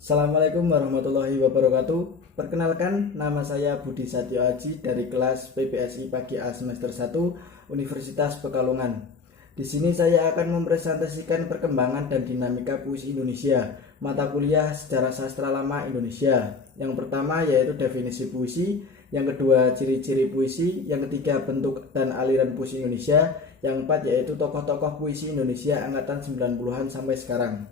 Assalamualaikum warahmatullahi wabarakatuh. Perkenalkan, nama saya Budi Satyo Aji dari kelas PPSI Pagi A semester 1 Universitas Pekalongan. Di sini saya akan mempresentasikan perkembangan dan dinamika puisi Indonesia, mata kuliah Sejarah Sastra Lama Indonesia. Yang pertama yaitu definisi puisi, yang kedua ciri-ciri puisi, yang ketiga bentuk dan aliran puisi Indonesia, yang keempat yaitu tokoh-tokoh puisi Indonesia angkatan 90-an sampai sekarang.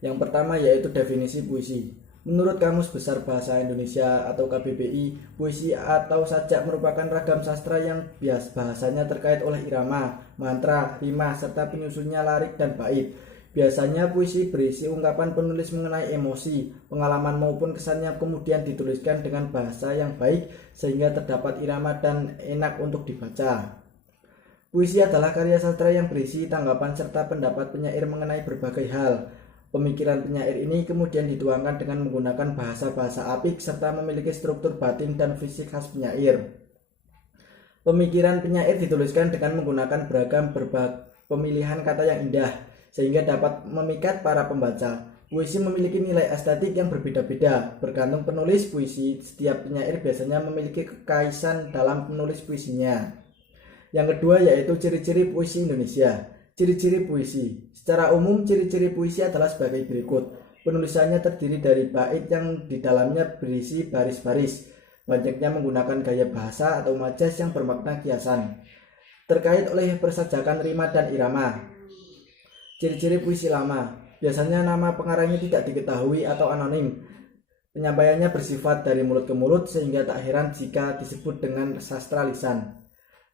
Yang pertama yaitu definisi puisi. Menurut Kamus Besar Bahasa Indonesia atau KBBI, puisi atau sajak merupakan ragam sastra yang bahasanya terkait oleh irama, mantra, rima, serta penyusunnya larik dan bait. Biasanya puisi berisi ungkapan penulis mengenai emosi, pengalaman maupun kesannya, kemudian dituliskan dengan bahasa yang baik sehingga terdapat irama dan enak untuk dibaca. Puisi adalah karya sastra yang berisi tanggapan serta pendapat penyair mengenai berbagai hal. Pemikiran penyair ini kemudian dituangkan dengan menggunakan bahasa-bahasa apik serta memiliki struktur batin dan fisik khas penyair. Pemikiran penyair dituliskan dengan menggunakan beragam pemilihan kata yang indah, sehingga dapat memikat para pembaca. Puisi memiliki nilai estetik yang berbeda-beda, bergantung penulis puisi. Setiap penyair biasanya memiliki kekaisan dalam menulis puisinya. Yang kedua yaitu ciri-ciri puisi Indonesia. Ciri-ciri puisi. Secara umum, ciri-ciri puisi adalah sebagai berikut. Penulisannya terdiri dari bait yang di dalamnya berisi baris-baris. Banyaknya menggunakan gaya bahasa atau majas yang bermakna kiasan. Terkait oleh persajakan rima dan irama. Ciri-ciri puisi lama. Biasanya nama pengarangnya tidak diketahui atau anonim. Penyampaiannya bersifat dari mulut ke mulut sehingga tak heran jika disebut dengan sastra lisan.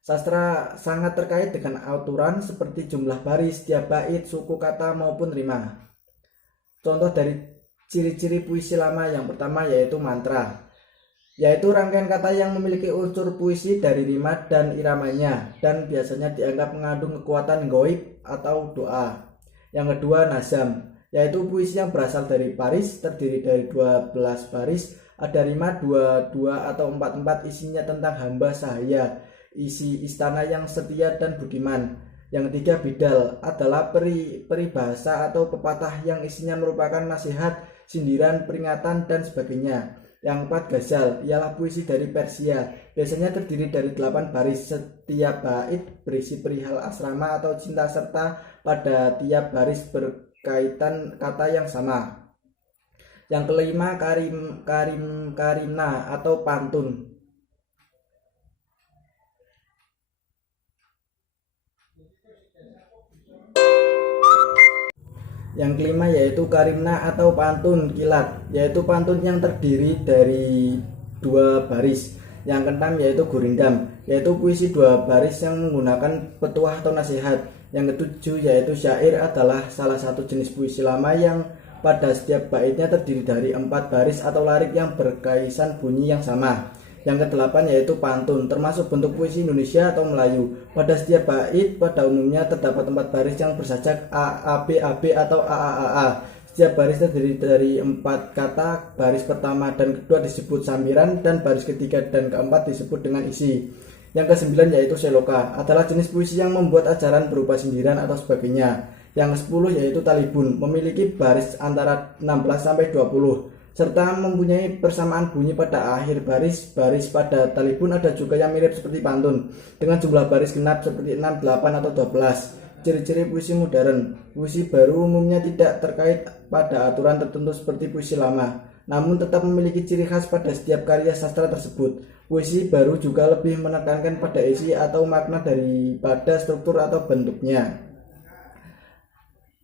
Sastra sangat terkait dengan aturan seperti jumlah baris, tiap bait, suku kata maupun rima. Contoh dari ciri-ciri puisi lama yang pertama yaitu mantra, yaitu rangkaian kata yang memiliki unsur puisi dari rima dan iramanya dan biasanya dianggap mengandung kekuatan goib atau doa. Yang kedua nazam, yaitu puisi yang berasal dari baris, terdiri dari 12 baris, ada rima 22 atau 44, isinya tentang hamba sahaya, isi istana yang setia dan budiman. Yang ketiga bidal, adalah peribahasa atau pepatah yang isinya merupakan nasihat, sindiran, peringatan dan sebagainya. Yang keempat gazal, ialah puisi dari Persia, biasanya terdiri dari 8 baris. Setiap bait berisi perihal asrama atau cinta serta pada tiap baris berkaitan kata yang sama. Yang kelima karimna atau pantun. Yang kelima yaitu karimna atau pantun kilat, yaitu pantun yang terdiri dari 2 baris. Yang keenam yaitu gurindam, yaitu puisi 2 baris yang menggunakan petuah atau nasihat. Yang ketujuh yaitu syair, adalah salah satu jenis puisi lama yang pada setiap baitnya terdiri dari 4 baris atau larik yang berkaitan bunyi yang sama. Yang kedelapan yaitu pantun, termasuk bentuk puisi Indonesia atau Melayu. Pada setiap bait pada umumnya terdapat 4 baris yang bersajak A, AB, AB atau AAAA. Setiap baris terdiri dari 4 kata. Baris pertama dan kedua disebut sambiran dan baris ketiga dan keempat disebut dengan isi. Yang kesembilan yaitu seloka, adalah jenis puisi yang membuat ajaran berupa sindiran atau sebagainya. Yang ke-10 yaitu talibun, memiliki baris antara 16 sampai 20. Serta mempunyai persamaan bunyi pada akhir baris. Baris pada talibun ada juga yang mirip seperti pantun, dengan jumlah baris genap seperti 6, 8, atau 12. Ciri-ciri puisi modern. Puisi baru umumnya tidak terkait pada aturan tertentu seperti puisi lama, namun tetap memiliki ciri khas pada setiap karya sastra tersebut. Puisi baru juga lebih menekankan pada isi atau makna daripada struktur atau bentuknya.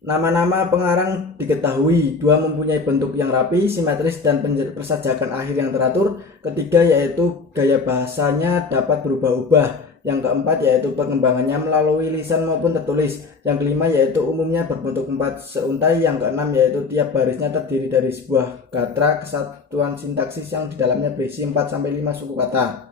Nama-nama pengarang diketahui. 2 mempunyai bentuk yang rapi, simetris, dan persajakan akhir yang teratur. Ketiga yaitu gaya bahasanya dapat berubah-ubah. Yang keempat yaitu pengembangannya melalui lisan maupun tertulis. Yang kelima yaitu umumnya berbentuk 4 seuntai. Yang keenam yaitu tiap barisnya terdiri dari sebuah gatra kesatuan sintaksis yang di dalamnya berisi 4-5 suku kata.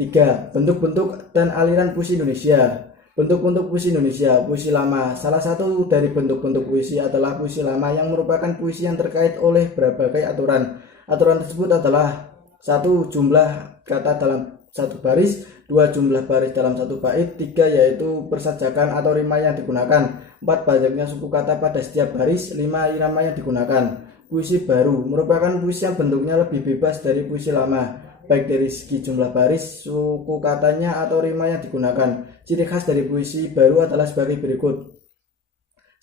3. Bentuk-bentuk dan aliran puisi Indonesia. Bentuk-bentuk puisi Indonesia. Puisi lama. Salah satu dari bentuk-bentuk puisi adalah puisi lama yang merupakan puisi yang terkait oleh berbagai aturan. Aturan tersebut adalah 1. Jumlah kata dalam satu baris, 2 jumlah baris dalam satu bait, 3 yaitu persajakan atau rima yang digunakan, 4 banyaknya suku kata pada setiap baris, 5 irama yang digunakan. Puisi baru merupakan puisi yang bentuknya lebih bebas dari puisi lama, baik dari segi jumlah baris, suku katanya atau rima yang digunakan. Ciri khas dari puisi baru adalah sebagai berikut.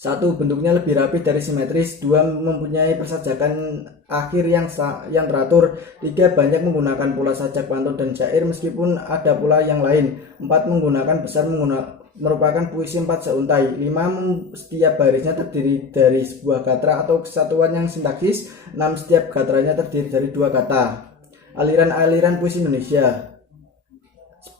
1. Bentuknya lebih rapi dari simetris. 2. Mempunyai persajakan akhir yang teratur. 3. Banyak menggunakan pula sajak pantun dan syair meskipun ada pula yang lain. 4. Menggunakan besar merupakan puisi 4 seuntai. 5. Setiap barisnya terdiri dari sebuah gatra atau kesatuan yang sintaksis. 6. Setiap gatranya terdiri dari 2 kata. Aliran-aliran puisi Indonesia.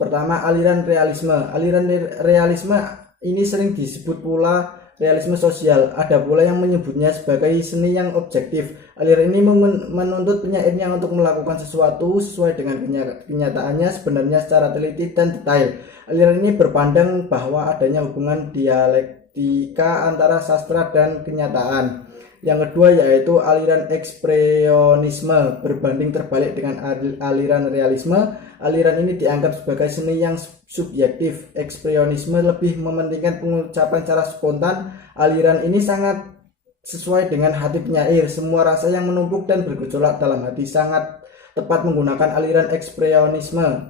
Pertama, aliran realisme. Aliran realisme ini sering disebut pula realisme sosial. Ada pula yang menyebutnya sebagai seni yang objektif. Aliran ini menuntut penyairnya untuk melakukan sesuatu sesuai dengan kenyataannya sebenarnya secara teliti dan detail. Aliran ini berpandang bahwa adanya hubungan dialektika antara sastra dan kenyataan. Yang kedua yaitu aliran ekspresionisme, berbanding terbalik dengan aliran realisme. Aliran ini dianggap sebagai seni yang subjektif. Ekspresionisme lebih mementingkan pengucapan secara spontan. Aliran ini sangat sesuai dengan hati penyair. Semua rasa yang menumpuk dan bergejolak dalam hati sangat tepat menggunakan aliran ekspresionisme.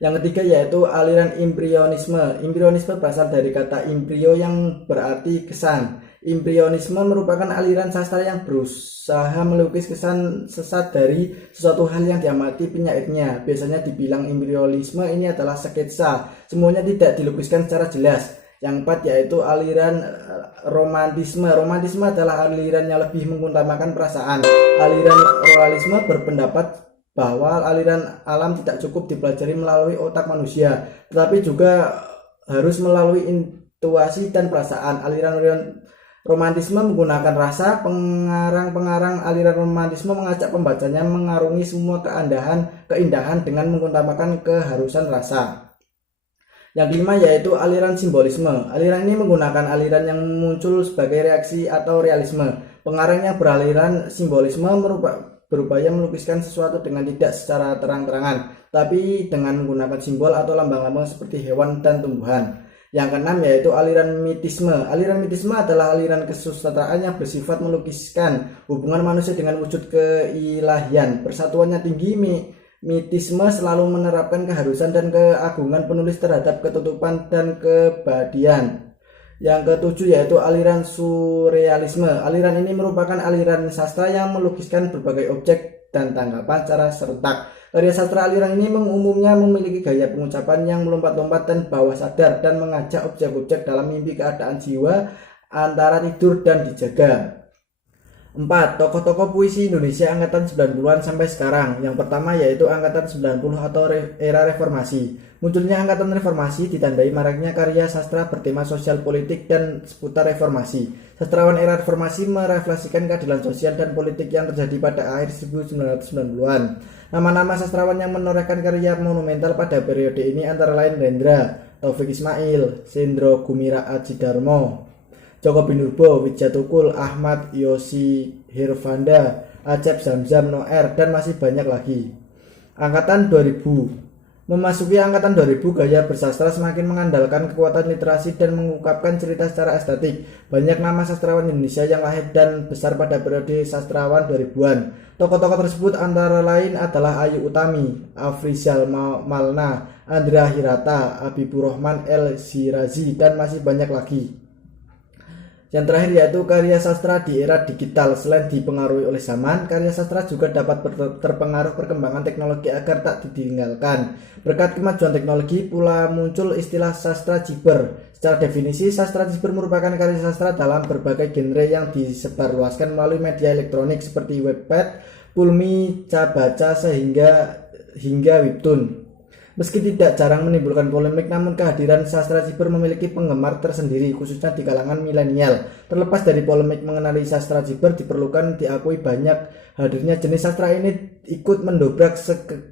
Yang ketiga yaitu aliran imprionisme. Imprionisme berasal dari kata imprio yang berarti kesan. Imprionisme merupakan aliran sastra yang berusaha melukis kesan sesat dari sesuatu hal yang diamati penyairnya. Biasanya dibilang imprionisme ini adalah sketsa, semuanya tidak dilukiskan secara jelas. Yang keempat yaitu aliran romantisme. Romantisme adalah aliran yang lebih mengutamakan perasaan. Aliran realisme berpendapat bahwa aliran alam tidak cukup dipelajari melalui otak manusia, tetapi juga harus melalui intuisi dan perasaan. Aliran romantisme menggunakan rasa. Pengarang-pengarang aliran romantisme mengajak pembacanya mengarungi semua keindahan dengan mengutamakan keharusan rasa. Yang kelima yaitu aliran simbolisme. Aliran ini menggunakan aliran yang muncul sebagai reaksi atau realisme. Pengarang yang beraliran simbolisme berupaya melukiskan sesuatu dengan tidak secara terang-terangan, tapi dengan menggunakan simbol atau lambang-lambang seperti hewan dan tumbuhan. Yang keenam yaitu aliran mitisme. Aliran mitisme adalah aliran kesusastraan yang bersifat melukiskan hubungan manusia dengan wujud keilahian. Persatuannya tinggi, mitisme selalu menerapkan keharusan dan keagungan penulis terhadap ketutupan dan kebadian. Yang ketujuh yaitu aliran surrealisme. Aliran ini merupakan aliran sastra yang melukiskan berbagai objek dan tanggapan secara serentak. Karya sastra aliran ini umumnya memiliki gaya pengucapan yang melompat-lompat dan bawah sadar dan mengajak objek-objek dalam mimpi keadaan jiwa antara tidur dan dijaga. 4. Tokoh-tokoh puisi Indonesia angkatan 90-an sampai sekarang. Yang pertama yaitu angkatan 90 atau era reformasi. Munculnya angkatan reformasi ditandai maraknya karya sastra bertema sosial politik dan seputar reformasi. Sastrawan era reformasi merefleksikan keadilan sosial dan politik yang terjadi pada akhir 1990-an. Nama-nama sastrawan yang menorehkan karya monumental pada periode ini antara lain Rendra, Taufik Ismail, Sendro Gumira Ajidarmo, Joko Pinurbo, Wijaya Tukul, Ahmad Yosi Hirvanda, Acep Zamzam Noer, dan masih banyak lagi. Angkatan 2000. Memasuki angkatan 2000, gaya bersastra semakin mengandalkan kekuatan literasi dan mengungkapkan cerita secara estetik. Banyak nama sastrawan Indonesia yang lahir dan besar pada periode sastrawan 2000-an. Tokoh-tokoh tersebut antara lain adalah Ayu Utami, Afrizal Malna, Andra Hirata, Habibur Rahman El Shirazi, dan masih banyak lagi. Yang terakhir yaitu karya sastra di era digital. Selain dipengaruhi oleh zaman, karya sastra juga dapat terpengaruh perkembangan teknologi agar tak ditinggalkan. Berkat kemajuan teknologi pula muncul istilah sastra cyber. Secara definisi, sastra cyber merupakan karya sastra dalam berbagai genre yang disebarluaskan melalui media elektronik seperti webpad, pulmi, cabaca, hingga webtoon. Meski tidak jarang menimbulkan polemik, namun kehadiran sastra cyber memiliki penggemar tersendiri, khususnya di kalangan milenial. Terlepas dari polemik mengenai sastra cyber, diperlukan diakui banyak hadirnya jenis sastra ini ikut mendobrak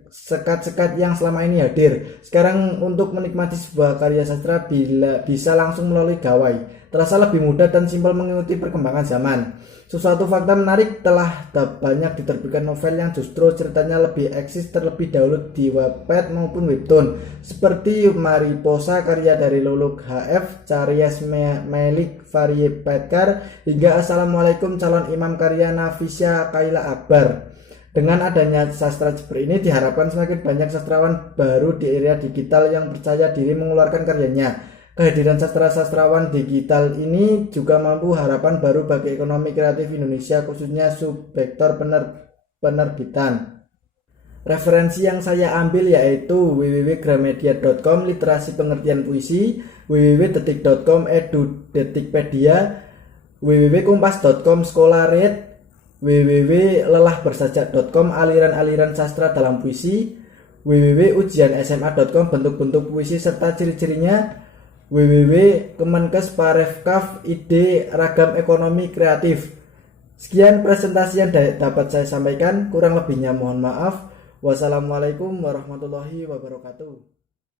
sekat-sekat yang selama ini hadir. Sekarang untuk menikmati sebuah karya sastra bisa langsung melalui gawai, terasa lebih mudah dan simpel mengikuti perkembangan zaman. Suatu fakta menarik, telah banyak diterbitkan novel yang justru ceritanya lebih eksis terlebih dahulu di Wattpad maupun Webtoon, seperti Mariposa karya dari Luluk HF, Caries Melik Varie Petkar, hingga Assalamualaikum Calon Imam karya Nafisya Kaila Akbar. Dengan adanya sastra seperti ini, diharapkan semakin banyak sastrawan baru di era digital yang percaya diri mengeluarkan karyanya. Kehadiran sastrawan digital ini juga mampu harapan baru bagi ekonomi kreatif Indonesia, khususnya subsektor penerbitan. Referensi yang saya ambil yaitu www.gramedia.com literasi pengertian puisi, www.detik.com edu-detikpedia, www.kompas.com sekolah red, www.lelahbersajak.com aliran-aliran sastra dalam puisi, www.ujiansma.com bentuk-bentuk puisi serta ciri-cirinya, www.kemenkes.parefkaf ide ragam ekonomi kreatif. Sekian presentasi yang dapat saya sampaikan, kurang lebihnya mohon maaf. Wassalamualaikum warahmatullahi wabarakatuh.